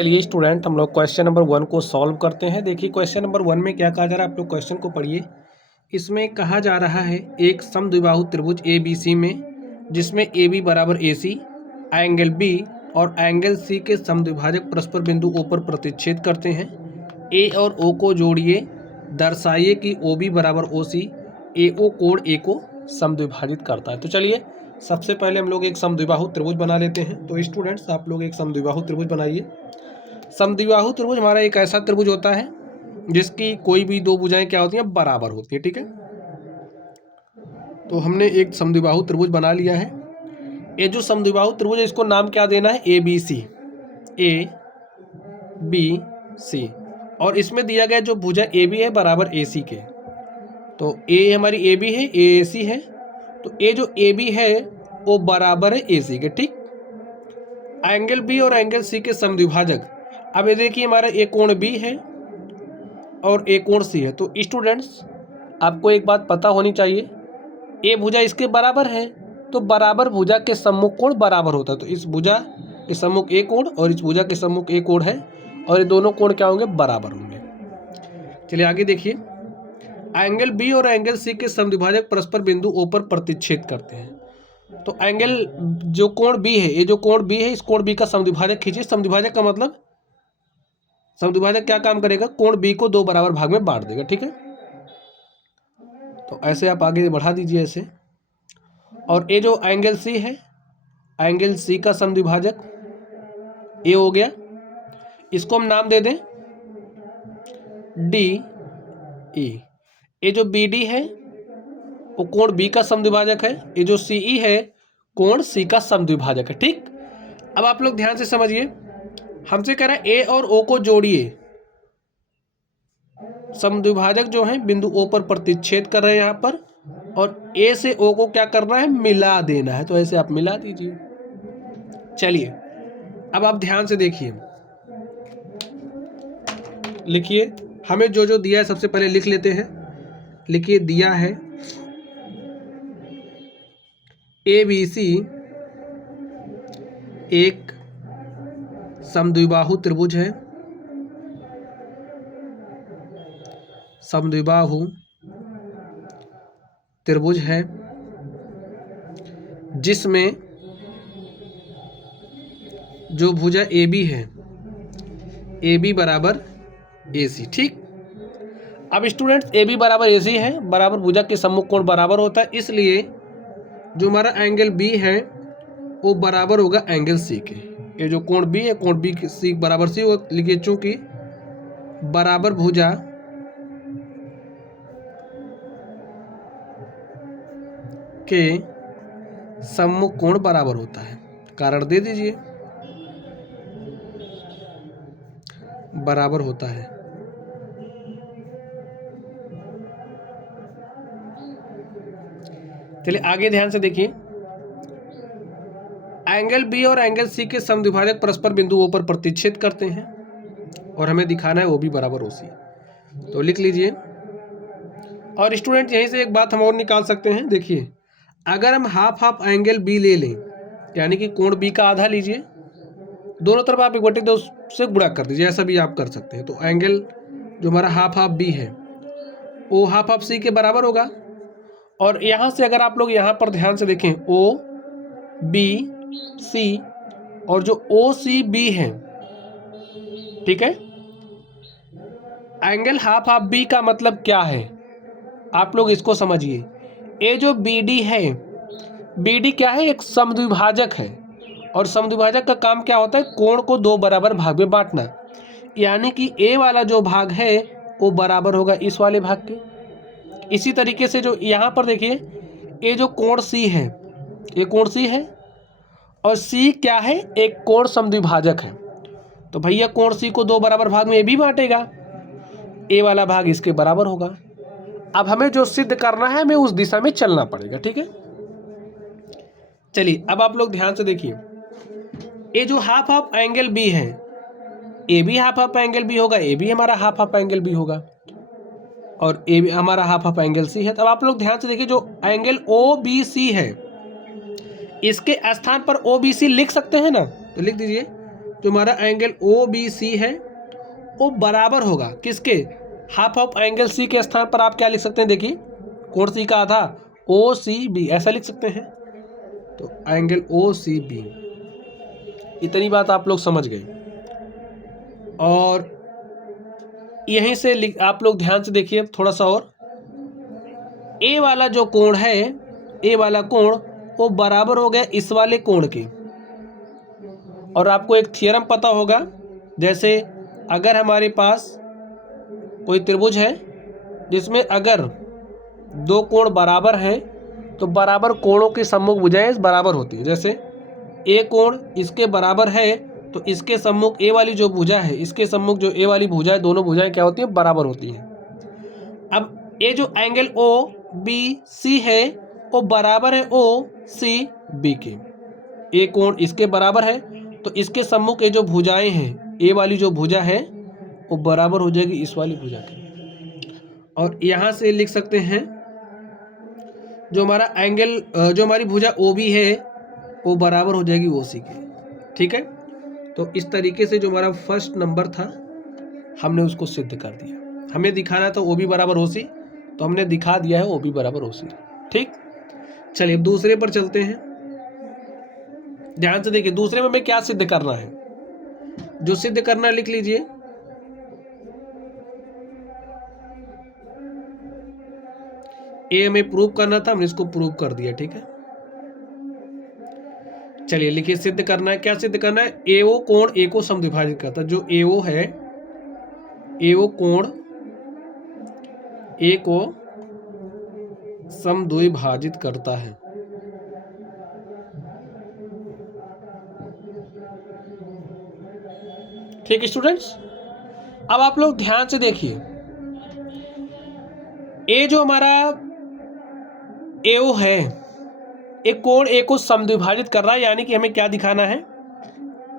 चलिए स्टूडेंट, हम लोग क्वेश्चन नंबर 1 को सॉल्व करते हैं। देखिए क्वेश्चन नंबर 1 में क्या कहा जा रहा है, आप लोग क्वेश्चन को पढ़िए। इसमें कहा जा रहा है एक समद्विबाहु त्रिभुज ए बी सी में, जिसमें ए बी बराबर ए सी, एंगल बी और एंगल सी के समद्विभाजक परस्पर बिंदु ओ पर प्रतिच्छेद करते हैं। ए और ओ को जोड़िए, दर्शाइए कि ओ बी बराबर ओ सी, ए ओ कोण ए को समद्विभाजित करता है। तो चलिए सबसे पहले हम लोग एक समद्विबाहु त्रिभुज बना लेते हैं। तो स्टूडेंट्स, आप लोग एक समद्विबाहु त्रिभुज बनाइए। समद्विबाहु त्रिभुज हमारा एक ऐसा त्रिभुज होता है जिसकी कोई भी दो भुजाएं क्या होती हैं, बराबर होती हैं। ठीक है, तो हमने एक समद्विबाहु त्रिभुज बना लिया है। ये जो समद्विबाहु त्रिभुज है इसको नाम क्या देना है, A B C, A B C. और इसमें दिया गया जो भुजा ए बी है बराबर ए सी के, तो ए हमारी ए बी है, ए सी है, तो ए जो ए बी है वो बराबर है ए सी के। ठीक, एंगल बी और एंगल सी के समद्विभाजक, अब ये देखिए हमारा एक कोण बी है और एक कोण सी है। तो स्टूडेंट्स, आपको एक बात पता होनी चाहिए, ए भुजा इसके बराबर है तो बराबर भुजा के सम्मुख कोण बराबर होता है। तो इस भुजा के सम्मुख एक कोण और इस भुजा के सम्मुख एक कोण है और ये दोनों कोण क्या होंगे, बराबर होंगे। चलिए आगे देखिए, एंगल बी और एंगल सी के समद्विभाजक परस्पर बिंदु ओ पर प्रतिच्छेद करते हैं। तो एंगल जो कोण बी है, ये जो कोण बी है, इस कोण बी का समद्विभाजक खींचिए। समद्विभाजक का मतलब, समद्विभाजक क्या काम करेगा, कोण बी को दो बराबर भाग में बांट देगा। ठीक है, तो ऐसे आप आगे बढ़ा दीजिए ऐसे। और ये जो एंगल सी है, एंगल सी का समद्विभाजक ये हो गया, इसको हम नाम दे दें डी ई। ये जो बी डी है वो कोण बी का समद्विभाजक है, ये जो सी ई है कोण सी का समद्विभाजक है। ठीक, अब आप लोग ध्यान से समझिए, हमसे कह रहा है ए और ओ को जोड़िए, समद्विभाजक जो है बिंदु ओ पर प्रतिच्छेद कर रहे हैं यहाँ पर, और ए से ओ को क्या करना है, मिला देना है। तो ऐसे आप मिला दीजिए। चलिए अब आप ध्यान से देखिए, लिखिए, हमें जो जो दिया है सबसे पहले लिख लेते हैं। लिखिए, दिया है ए बी सी एक समद्विबाहु त्रिभुज है, समद्विबाहु त्रिभुज है जिसमें जो भुजा ए बी है, ए बी बराबर ए सी। ठीक, अब स्टूडेंट्स, ए बी बराबर ए सी है, बराबर भुजा के सम्मुख कोण बराबर होता है, इसलिए जो हमारा एंगल बी है वो बराबर होगा एंगल सी के। ये जो कोण बी है, कोण बी सी बराबर सी हो, लिखिए चूंकि बराबर भुजा के सम्मुख कोण बराबर होता है, कारण दे दीजिए, बराबर होता है। चलिए आगे ध्यान से देखिए, एंगल बी और एंगल सी के समद्विभाजक परस्पर बिंदु ओ पर प्रतिच्छेद करते हैं और हमें दिखाना है ओ बी बराबर ओ सी। तो लिख लीजिए। और स्टूडेंट, यहीं से एक बात हम और निकाल सकते हैं। देखिए, अगर हम हाफ हाफ एंगल बी ले लें, यानी कि कोण बी का आधा लीजिए, दोनों तरफ आप 1/2 से गुणा कर दीजिए, ऐसा भी आप कर सकते हैं। तो एंगल जो हमारा हाफ हाफ बी है वो हाफ हाफ सी के बराबर होगा। और यहाँ से अगर आप लोग यहाँ पर ध्यान से देखें, ओ बी सी और जो ओ सी बी है, ठीक है, एंगल हाफ हाफ बी का मतलब क्या है, आप लोग इसको समझिए। ये जो बी डी है, बी डी क्या है, एक समद्विभाजक है, और समद्विभाजक का काम क्या होता है, कोण को दो बराबर भाग में बांटना। यानी कि ए वाला जो भाग है वो बराबर होगा इस वाले भाग के। इसी तरीके से जो यहाँ पर देखिए, ये जो कोण सी है, ये कोण सी है, और सी क्या है, एक कोण समद्विभाजक है। तो भैया कोण सी को दो बराबर भाग में ए भी बांटेगा, ए वाला भाग इसके बराबर होगा। अब हमें जो सिद्ध करना है, हमें उस दिशा में चलना पड़ेगा। ठीक है, चलिए अब आप लोग ध्यान से देखिए, ये जो हाफ हाफ एंगल बी है, ए भी हाफ हाफ एंगल बी होगा, ए भी हमारा हाफ हाफ एंगल बी होगा, और ए भी हमारा हाफ हाफ एंगल सी है। तब आप लोग ध्यान से देखिए, जो एंगल ओ बी सी है, इसके स्थान पर ओ बी सी लिख सकते हैं ना, तो लिख दीजिए जो हमारा एंगल ओ बी सी है वो बराबर होगा किसके, हाफ ऑफ एंगल सी के स्थान पर आप क्या लिख सकते हैं, देखिए कोण सी का आधा ओ सी बी ऐसा लिख सकते हैं। तो एंगल ओ सी बी, इतनी बात आप लोग समझ गए। और यहीं से आप लोग ध्यान से देखिए थोड़ा सा और, ए वाला जो कोण है, ए वाला कोण वो बराबर हो गया इस वाले कोण के। और आपको एक थ्योरम पता होगा, जैसे अगर हमारे पास कोई त्रिभुज है जिसमें अगर दो कोण बराबर हैं तो बराबर कोणों की सम्मुख भुजाएं बराबर होती है। जैसे ए कोण इसके बराबर है तो इसके सम्मुख ए वाली जो भुजा है, इसके सम्मुख जो ए वाली भुजा है, दोनों भुजाएं क्या होती हैं, बराबर होती हैं। अब ये जो एंगल ओ बी सी है वो बराबर है ओ सी बी के। ए कोण इसके बराबर है तो इसके सम्मुख ये जो भुजाएं हैं, ए वाली जो भुजा है वो बराबर हो जाएगी इस वाली भुजा के। और यहाँ से लिख सकते हैं जो हमारा एंगल, जो हमारी भुजा ओ बी है वो बराबर हो जाएगी ओ सी के। ठीक है, तो इस तरीके से जो हमारा फर्स्ट नंबर था हमने उसको सिद्ध कर दिया। हमें दिखाना था ओ बी बराबर ओ सी, तो हमने दिखा दिया है ओ बी बराबर ओ सी। ठीक, चलिए दूसरे पर चलते हैं। ध्यान से देखिए दूसरे में हमें क्या सिद्ध करना है, जो सिद्ध करना है लिख लीजिए। ए हमें प्रूव करना था, हमने इसको प्रूव कर दिया। ठीक है, चलिए लिखिए सिद्ध करना है। क्या सिद्ध करना है, एओ कोण ए को समद्विभाजित करता है। जो एओ है, एओ कोण ए को समद्विभाजित करता है। ठीक स्टूडेंट्स, अब आप लोग ध्यान से देखिए, ए जो हमारा एओ है एक कोण ए को समद्विभाजित कर रहा है, यानी कि हमें क्या दिखाना है,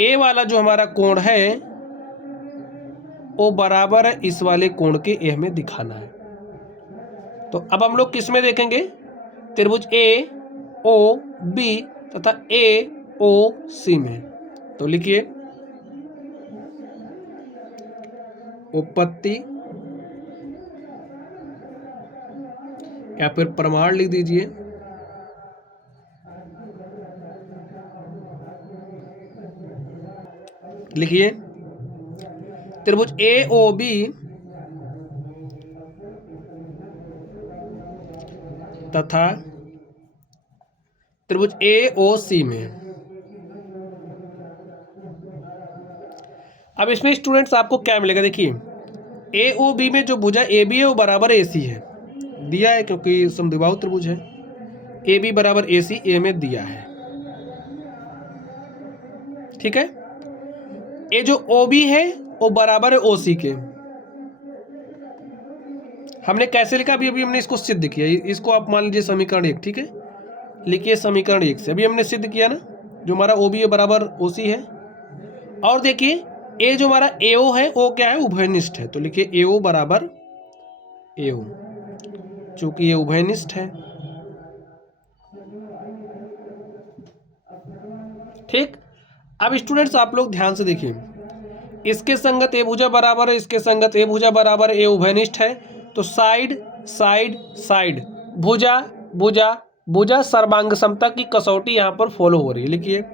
ए वाला जो हमारा कोण है वो बराबर है इस वाले कोण के, ए हमें दिखाना है। तो अब हम लोग किस में देखेंगे, त्रिभुज ए ओ बी तथा ए ओ सी में। तो लिखिए उपपत्ति या फिर प्रमाण लिख दीजिए। लिखिए त्रिभुज ए ओ बी तथा त्रिभुज ए ओ सी में। अब इसमें स्टूडेंट्स आपको क्या मिलेगा, देखिए ए ओ बी में जो भुजा ए बी है वो बराबर ए सी है, दिया है क्योंकि समद्विबाहु त्रिभुज है। ए बी बराबर ए सी ए में दिया है। ठीक है, ये जो ओ बी है वो बराबर है ओ सी के। हमने कैसे लिखा, अभी हमने इसको सिद्ध किया। इसको आप मान लीजिए समीकरण 1। ठीक है, लिखिए समीकरण 1 से अभी हमने सिद्ध किया ना, जो हमारा ओ बी है बराबर ओ सी है। और देखिए ए जो हमारा एओ है वो क्या है, उभयनिष्ठ है। तो लिखिए एओ बराबर एओ, चूंकि ये उभयनिष्ठ है। ठीक, अब स्टूडेंट्स आप लोग ध्यान से देखिए, इसके संगत ए भुजा बराबर है, इसके संगत ए भुजा बराबर है, ए उभयनिष्ठ है। तो साइड साइड साइड, भुजा भुजा भुजा सर्वांग समता की कसौटी यहां पर फॉलो हो रही है। लिखिए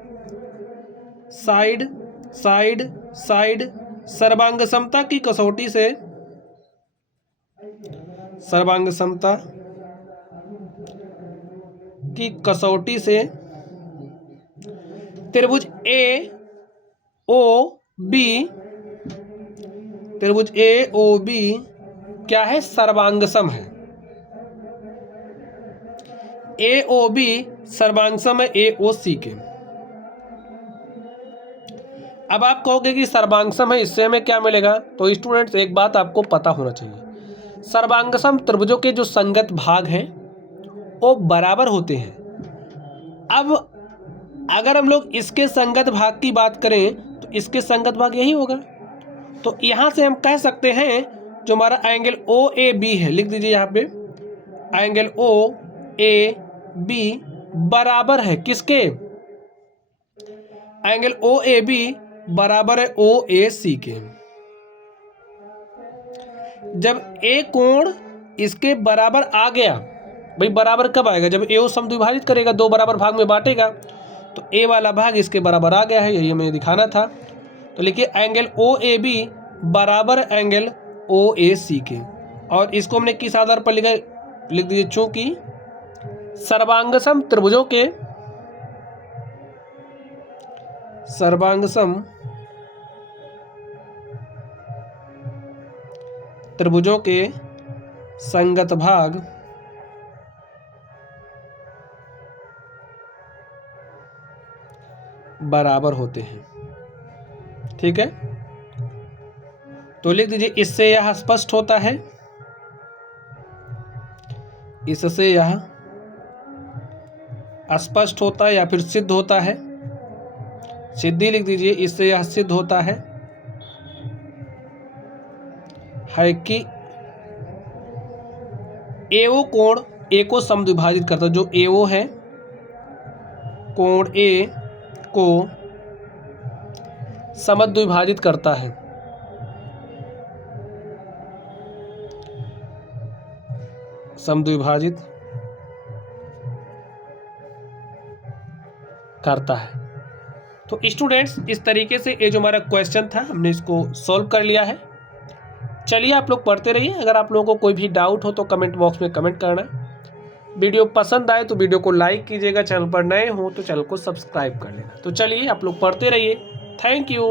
साइड साइड साइड, सर्वांग समता की कसौटी से, सर्वांग समता की कसौटी से त्रिभुज ए ओ बी, त्रिभुज ए ओ बी क्या है, सर्वांगसम है। ए ओ बी सर्वांगसम है ए ओ सी के। अब आप कहोगे कि सर्वांगसम है, इससे हमें क्या मिलेगा, तो स्टूडेंट्स एक बात आपको पता होना चाहिए, सर्वांगसम त्रिभुजों के जो संगत भाग हैं वो बराबर होते हैं। अब अगर हम लोग इसके संगत भाग की बात करें तो इसके संगत भाग यही होगा। तो यहां से हम कह सकते हैं जो हमारा एंगल ओ ए बी है, लिख दीजिए यहाँ पे एंगल ओ ए बी बराबर है किसके, एंगल ओ ए बी बराबर है ओ ए सी के। जब ए कोण इसके बराबर आ गया, भाई बराबर कब आएगा, जब ए ओ समद्विभाजित करेगा, दो बराबर भाग में बांटेगा, तो ए वाला भाग इसके बराबर आ गया है, यही हमें दिखाना था। तो लिखिए एंगल ओ ए बी बराबर एंगल ओ ए सी के, और इसको हमने किस आधार पर लिखा, लिख दीजिए चूंकि सर्वांगसम त्रिभुजों के संगत भाग बराबर होते हैं। ठीक है, तो लिख दीजिए इससे यह स्पष्ट होता है, इससे यह स्पष्ट होता है या फिर सिद्ध होता है, सिद्धि लिख दीजिए, इससे यह सिद्ध होता है कि एओ कोण ए को समद्विभाजित करता है, जो एओ है कोण ए को समद्विभाजित करता है, समद्विभाजित करता है। तो स्टूडेंट्स इस तरीके से ये जो हमारा क्वेश्चन था हमने इसको सॉल्व कर लिया है। चलिए आप लोग पढ़ते रहिए, अगर आप लोगों को कोई भी डाउट हो तो कमेंट बॉक्स में कमेंट करना। वीडियो पसंद आए तो वीडियो को लाइक कीजिएगा, चैनल पर नए हो तो चैनल को सब्सक्राइब कर लेना। तो चलिए आप लोग पढ़ते रहिए, थैंक यू।